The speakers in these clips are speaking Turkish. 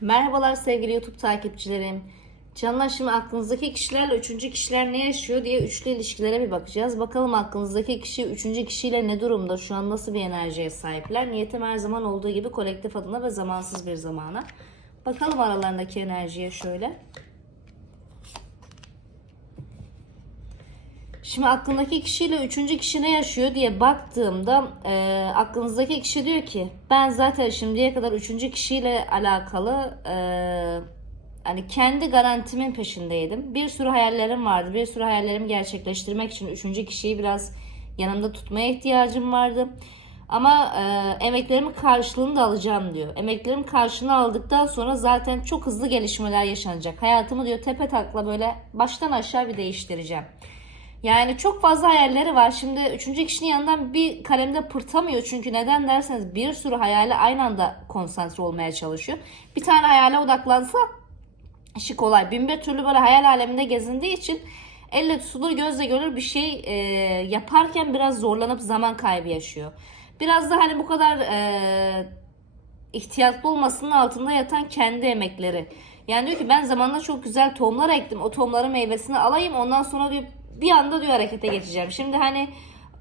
Merhabalar sevgili YouTube takipçilerim. Canlar şimdi aklınızdaki kişilerle üçüncü kişiler ne yaşıyor diye üçlü ilişkilere bir bakacağız. Bakalım aklınızdaki kişi üçüncü kişiyle ne durumda? Şu an nasıl bir enerjiye sahipler? Niyetim her zaman olduğu gibi kolektif adına ve zamansız bir zamana. Bakalım aralarındaki enerjiye şöyle. Şimdi aklındaki kişiyle üçüncü kişi ne yaşıyor diye baktığımda e, aklınızdaki kişi diyor ki ben zaten şimdiye kadar üçüncü kişiyle alakalı e, hani kendi garantimin peşindeydim. Bir sürü hayallerim vardı. Bir sürü hayallerimi gerçekleştirmek için üçüncü kişiyi biraz yanımda tutmaya ihtiyacım vardı. Ama e, emeklerimin karşılığını da alacağım diyor. Emeklerimin karşılığını aldıktan sonra zaten çok hızlı gelişmeler yaşanacak. Hayatımı diyor tepe takla böyle baştan aşağı bir değiştireceğim. Yani çok fazla hayalleri var. Şimdi üçüncü kişinin yanından bir kalemde pırtamıyor. Çünkü neden derseniz bir sürü hayale aynı anda konsantre olmaya çalışıyor. Bir tane hayale odaklansa işi kolay. Bin bir türlü böyle hayal aleminde gezindiği için elle tutulur gözle görülür bir şey e, yaparken biraz zorlanıp zaman kaybı yaşıyor. Biraz da hani bu kadar e, ihtiyatlı olmasının altında yatan kendi emekleri. Yani diyor ki ben zamanında çok güzel tohumlar ektim. O tohumların meyvesini alayım. Ondan sonra diyor bir anda diyor harekete geçeceğim. Şimdi hani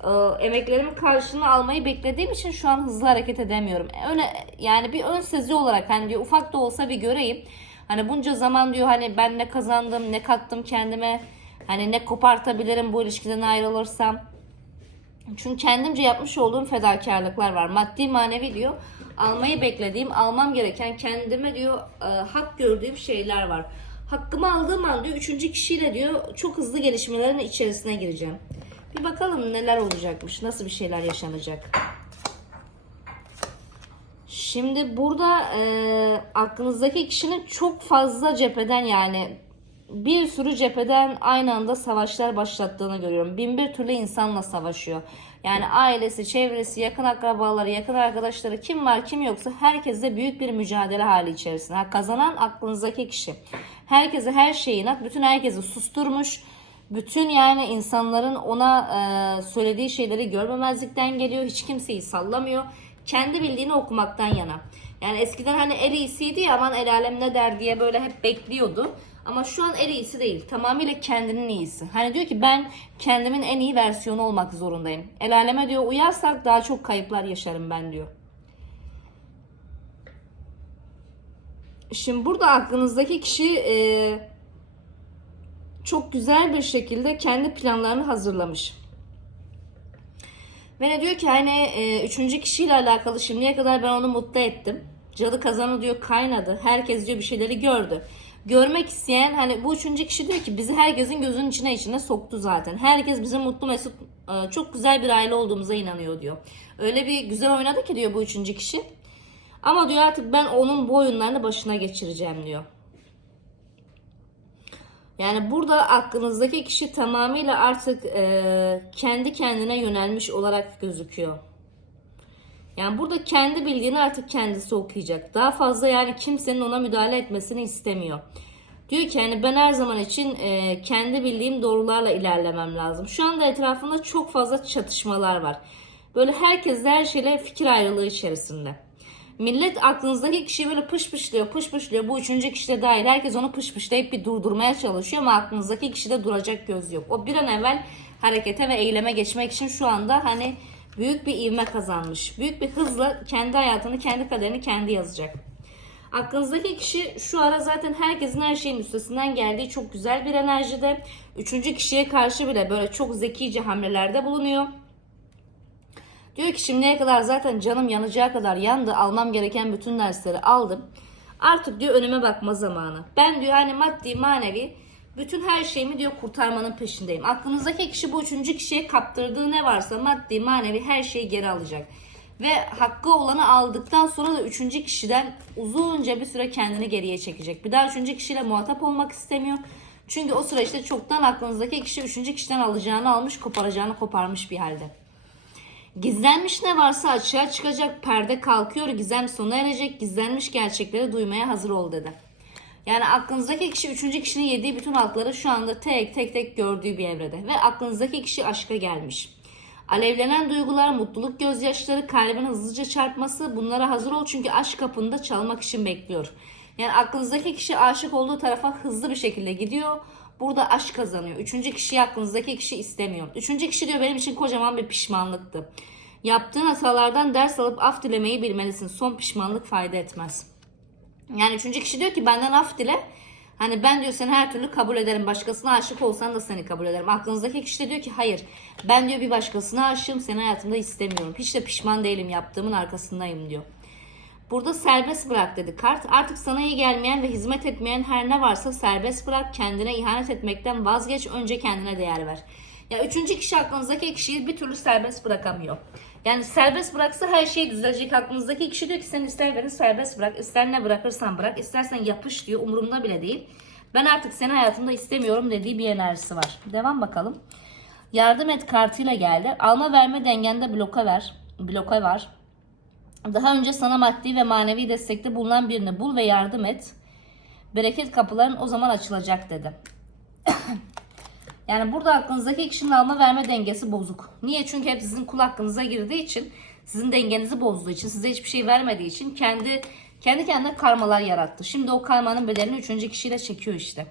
e, emeklerimin karşılığını almayı beklediğim için şu an hızlı hareket edemiyorum. Öne, yani bir ön sezi olarak hani diyor ufak da olsa bir göreyim. Hani bunca zaman diyor hani ben ne kazandım ne kattım kendime. Hani ne kopartabilirim bu ilişkiden ayrılırsam. Çünkü kendimce yapmış olduğum fedakarlıklar var. Maddi manevi diyor. Almayı beklediğim, almam gereken kendime diyor e, hak gördüğüm şeyler var. Hakkımı aldığım an diyor üçüncü kişiyle diyor çok hızlı gelişmelerin içerisine gireceğim. Bir bakalım neler olacakmış, nasıl bir şeyler yaşanacak. Şimdi burada e, aklınızdaki kişinin çok fazla cepheden yani bir sürü cepheden aynı anda savaşlar başlattığını görüyorum. Bin bir türlü insanla savaşıyor. Yani ailesi, çevresi, yakın akrabaları, yakın arkadaşları kim var kim yoksa herkesle büyük bir mücadele hali içerisinde. Ha, kazanan aklınızdaki kişi. Herkese her şeyi bütün herkesi susturmuş. Bütün yani insanların ona e, söylediği şeyleri görmemezlikten geliyor. Hiç kimseyi sallamıyor. Kendi bildiğini okumaktan yana. Yani eskiden hani el iyisiydi ya aman el alem ne der diye böyle hep bekliyordu. Ama şu an el iyisi değil. Tamamıyla kendinin iyisi. Hani diyor ki ben kendimin en iyi versiyonu olmak zorundayım. El aleme diyor uyarsak daha çok kayıplar yaşarım ben diyor. Şimdi burada aklınızdaki kişi e, çok güzel bir şekilde kendi planlarını hazırlamış. Ve ne diyor ki hani e, üçüncü kişiyle alakalı şimdiye kadar ben onu mutlu ettim. Cadı kazanı diyor kaynadı. Herkes diyor bir şeyleri gördü. Görmek isteyen hani bu üçüncü kişi diyor ki bizi herkesin gözünün içine içine soktu zaten. Herkes bizim mutlu mesut e, çok güzel bir aile olduğumuza inanıyor diyor. Öyle bir güzel oynadı ki diyor bu üçüncü kişi. Ama diyor artık ben onun bu oyunlarını başına geçireceğim diyor. Yani burada aklınızdaki kişi tamamıyla artık e, kendi kendine yönelmiş olarak gözüküyor. Yani burada kendi bildiğini artık kendisi okuyacak. Daha fazla yani kimsenin ona müdahale etmesini istemiyor. Diyor ki yani ben her zaman için e, kendi bildiğim doğrularla ilerlemem lazım. Şu anda etrafında çok fazla çatışmalar var. Böyle herkes her şeyle fikir ayrılığı içerisinde. Millet aklınızdaki kişiyi böyle pış pışlıyor, pış pışlıyor. Bu üçüncü kişi de dahil. Herkes onu pış pışlayıp bir durdurmaya çalışıyor ama aklınızdaki kişide duracak göz yok. O bir an evvel harekete ve eyleme geçmek için şu anda hani büyük bir ivme kazanmış. Büyük bir hızla kendi hayatını, kendi kaderini kendi yazacak. Aklınızdaki kişi şu ara zaten herkesin her şeyin üstesinden geldiği çok güzel bir enerjide. Üçüncü kişiye karşı bile böyle çok zekice hamlelerde bulunuyor. Diyor ki şimdiye kadar zaten canım yanacağı kadar yandı. Almam gereken bütün dersleri aldım. Artık diyor önüme bakma zamanı. Ben diyor hani maddi manevi bütün her şeyimi diyor kurtarmanın peşindeyim. Aklınızdaki kişi bu üçüncü kişiye kaptırdığı ne varsa maddi manevi her şeyi geri alacak. Ve hakkı olanı aldıktan sonra da üçüncü kişiden uzunca bir süre kendini geriye çekecek. Bir daha üçüncü kişiyle muhatap olmak istemiyor. Çünkü o süreçte çoktan aklınızdaki kişi üçüncü kişiden alacağını almış, koparacağını koparmış bir halde. Gizlenmiş ne varsa açığa çıkacak, perde kalkıyor, gizem sona erecek, gizlenmiş gerçekleri duymaya hazır ol dedi. Yani aklınızdaki kişi üçüncü kişinin yediği bütün halkları şu anda tek tek tek gördüğü bir evrede. Ve aklınızdaki kişi aşka gelmiş. Alevlenen duygular, mutluluk gözyaşları, kalbin hızlıca çarpması bunlara hazır ol çünkü aşk kapında çalmak için bekliyor. Yani aklınızdaki kişi aşık olduğu tarafa hızlı bir şekilde gidiyor. Burada aşk kazanıyor. Üçüncü kişi aklınızdaki kişi istemiyor. Üçüncü kişi diyor benim için kocaman bir pişmanlıktı. Yaptığın hatalardan ders alıp af dilemeyi bilmelisin. Son pişmanlık fayda etmez. Yani üçüncü kişi diyor ki benden af dile. Hani ben diyor seni her türlü kabul ederim. Başkasına aşık olsan da seni kabul ederim. Aklınızdaki kişi de diyor ki hayır. Ben diyor bir başkasına aşığım. Seni hayatımda istemiyorum. Hiç de pişman değilim. Yaptığımın arkasındayım diyor. Burada serbest bırak dedi kart. Artık sana iyi gelmeyen ve hizmet etmeyen her ne varsa serbest bırak. Kendine ihanet etmekten vazgeç. Önce kendine değer ver. Ya üçüncü kişi aklınızdaki kişiyi bir türlü serbest bırakamıyor. Yani serbest bıraksa her şey düzelecek. Aklınızdaki kişi diyor ki sen ister beni serbest bırak. ister ne bırakırsan bırak. istersen yapış diyor. Umurumda bile değil. Ben artık seni hayatımda istemiyorum dediği bir enerjisi var. Devam bakalım. Yardım et kartıyla geldi. Alma verme dengende bloka ver. Bloka var. Daha önce sana maddi ve manevi destekte bulunan birini bul ve yardım et. Bereket kapıların o zaman açılacak dedi. yani burada aklınızdaki kişinin alma verme dengesi bozuk. Niye? Çünkü hep sizin kul hakkınıza girdiği için, sizin dengenizi bozduğu için, size hiçbir şey vermediği için kendi kendi kendine karmalar yarattı. Şimdi o karmanın bedelini üçüncü kişiyle çekiyor işte.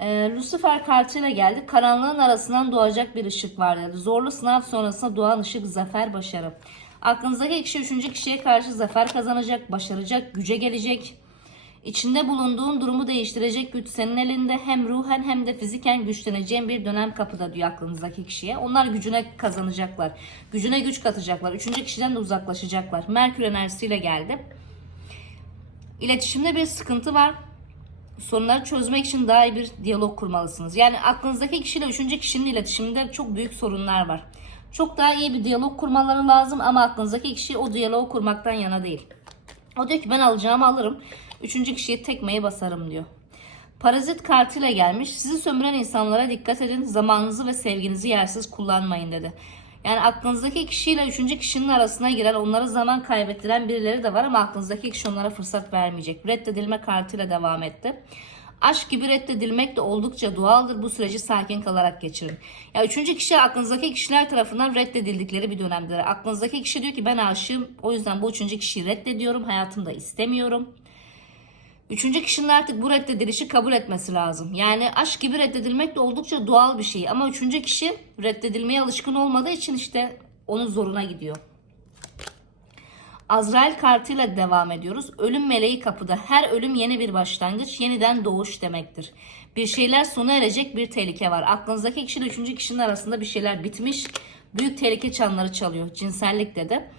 Ee, Lucifer kartıyla geldi. Karanlığın arasından doğacak bir ışık var dedi. Zorlu sınav sonrasında doğan ışık zafer başarı. Aklınızdaki kişi üçüncü kişiye karşı zafer kazanacak, başaracak, güce gelecek. İçinde bulunduğun durumu değiştirecek güç senin elinde. Hem ruhen hem de fiziken güçleneceğin bir dönem kapıda diyor aklınızdaki kişiye. Onlar gücüne kazanacaklar. Gücüne güç katacaklar. Üçüncü kişiden de uzaklaşacaklar. Merkür enerjisiyle geldi. İletişimde bir sıkıntı var sorunları çözmek için daha iyi bir diyalog kurmalısınız. Yani aklınızdaki kişiyle üçüncü kişinin iletişiminde çok büyük sorunlar var. Çok daha iyi bir diyalog kurmaları lazım ama aklınızdaki kişi o diyalogu kurmaktan yana değil. O diyor ki ben alacağımı alırım. Üçüncü kişiye tekmeyi basarım diyor. Parazit kartıyla gelmiş. Sizi sömüren insanlara dikkat edin. Zamanınızı ve sevginizi yersiz kullanmayın dedi. Yani aklınızdaki kişiyle üçüncü kişinin arasına giren, onlara zaman kaybettiren birileri de var ama aklınızdaki kişi onlara fırsat vermeyecek. Reddedilme kartıyla devam etti. Aşk gibi reddedilmek de oldukça doğaldır. Bu süreci sakin kalarak geçirin. Ya üçüncü kişi aklınızdaki kişiler tarafından reddedildikleri bir dönemdir. Aklınızdaki kişi diyor ki ben aşığım. O yüzden bu üçüncü kişiyi reddediyorum. Hayatımda istemiyorum. Üçüncü kişinin artık bu reddedilişi kabul etmesi lazım. Yani aşk gibi reddedilmek de oldukça doğal bir şey. Ama üçüncü kişi reddedilmeye alışkın olmadığı için işte onun zoruna gidiyor. Azrail kartıyla devam ediyoruz. Ölüm meleği kapıda. Her ölüm yeni bir başlangıç, yeniden doğuş demektir. Bir şeyler sona erecek bir tehlike var. Aklınızdaki kişiyle üçüncü kişinin arasında bir şeyler bitmiş. Büyük tehlike çanları çalıyor. Cinsellik dedi.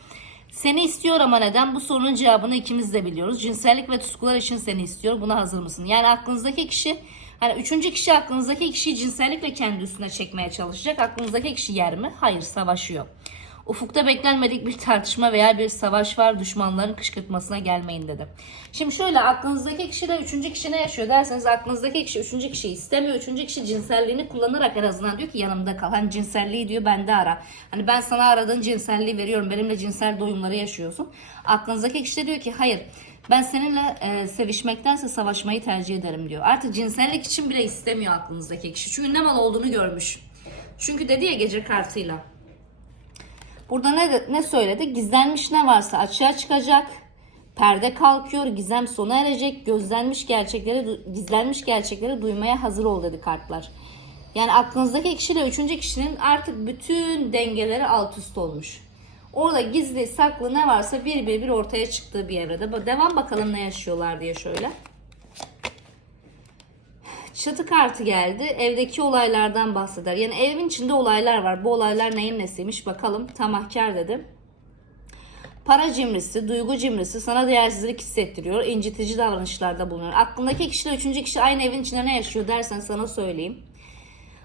Seni istiyor ama neden? Bu sorunun cevabını ikimiz de biliyoruz. Cinsellik ve tutkular için seni istiyor. Buna hazır mısın? Yani aklınızdaki kişi hani üçüncü kişi aklınızdaki kişiyi cinsellikle kendi üstüne çekmeye çalışacak. Aklınızdaki kişi yer mi? Hayır savaşıyor. Ufukta beklenmedik bir tartışma veya bir savaş var. Düşmanların kışkırtmasına gelmeyin dedi. Şimdi şöyle aklınızdaki kişiyle üçüncü kişi ne yaşıyor derseniz aklınızdaki kişi üçüncü kişiyi istemiyor. Üçüncü kişi cinselliğini kullanarak en azından diyor ki yanımda kal. Hani cinselliği diyor bende ara. Hani ben sana aradığın cinselliği veriyorum. Benimle cinsel doyumları yaşıyorsun. Aklınızdaki kişi de diyor ki hayır ben seninle e, sevişmektense savaşmayı tercih ederim diyor. Artık cinsellik için bile istemiyor aklınızdaki kişi. Çünkü ne mal olduğunu görmüş. Çünkü dedi ya gece kartıyla. Burada ne, ne söyledi? Gizlenmiş ne varsa açığa çıkacak. Perde kalkıyor, gizem sona erecek. Gözlenmiş gerçekleri, gizlenmiş gerçekleri duymaya hazır ol dedi kartlar. Yani aklınızdaki kişiyle üçüncü kişinin artık bütün dengeleri alt üst olmuş. Orada gizli, saklı ne varsa bir bir bir ortaya çıktığı bir evrede. Devam bakalım ne yaşıyorlar diye şöyle. Çatı kartı geldi. Evdeki olaylardan bahseder. Yani evin içinde olaylar var. Bu olaylar neyin nesiymiş bakalım. Tamahkar dedi. Para cimrisi, duygu cimrisi sana değersizlik hissettiriyor. incitici davranışlarda bulunuyor. Aklındaki kişiyle üçüncü kişi aynı evin içinde ne yaşıyor dersen sana söyleyeyim.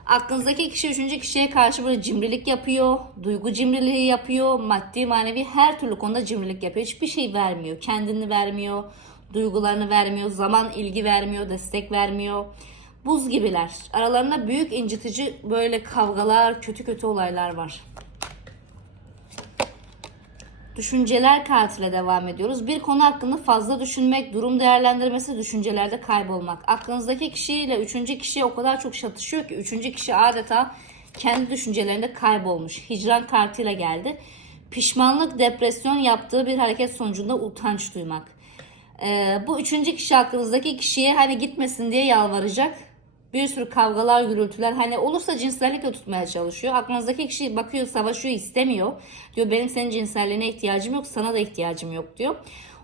Aklınızdaki kişi üçüncü kişiye karşı böyle cimrilik yapıyor. Duygu cimriliği yapıyor. Maddi manevi her türlü konuda cimrilik yapıyor. Hiçbir şey vermiyor. Kendini vermiyor. Duygularını vermiyor. Zaman ilgi vermiyor. Destek vermiyor. Buz gibiler. Aralarında büyük incitici böyle kavgalar, kötü kötü olaylar var. Düşünceler kartıyla devam ediyoruz. Bir konu hakkında fazla düşünmek, durum değerlendirmesi, düşüncelerde kaybolmak. Aklınızdaki kişiyle üçüncü kişi o kadar çok çatışıyor ki üçüncü kişi adeta kendi düşüncelerinde kaybolmuş. Hicran kartıyla geldi. Pişmanlık, depresyon yaptığı bir hareket sonucunda utanç duymak. Ee, bu üçüncü kişi hakkınızdaki kişiye hani gitmesin diye yalvaracak. Bir sürü kavgalar, gürültüler. Hani olursa cinsellikle tutmaya çalışıyor. Aklınızdaki kişi bakıyor, savaşıyor, istemiyor. Diyor benim senin cinselliğine ihtiyacım yok, sana da ihtiyacım yok diyor.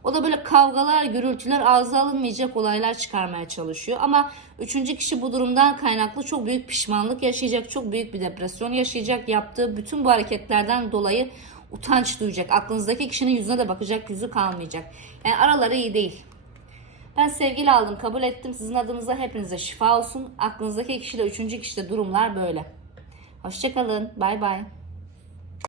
O da böyle kavgalar, gürültüler, ağza alınmayacak olaylar çıkarmaya çalışıyor. Ama üçüncü kişi bu durumdan kaynaklı çok büyük pişmanlık yaşayacak, çok büyük bir depresyon yaşayacak. Yaptığı bütün bu hareketlerden dolayı utanç duyacak. Aklınızdaki kişinin yüzüne de bakacak, yüzü kalmayacak. Yani araları iyi değil. Ben sevgili aldım, kabul ettim. Sizin adınıza hepinize şifa olsun. Aklınızdaki kişiyle üçüncü kişide durumlar böyle. Hoşçakalın. Bay bay.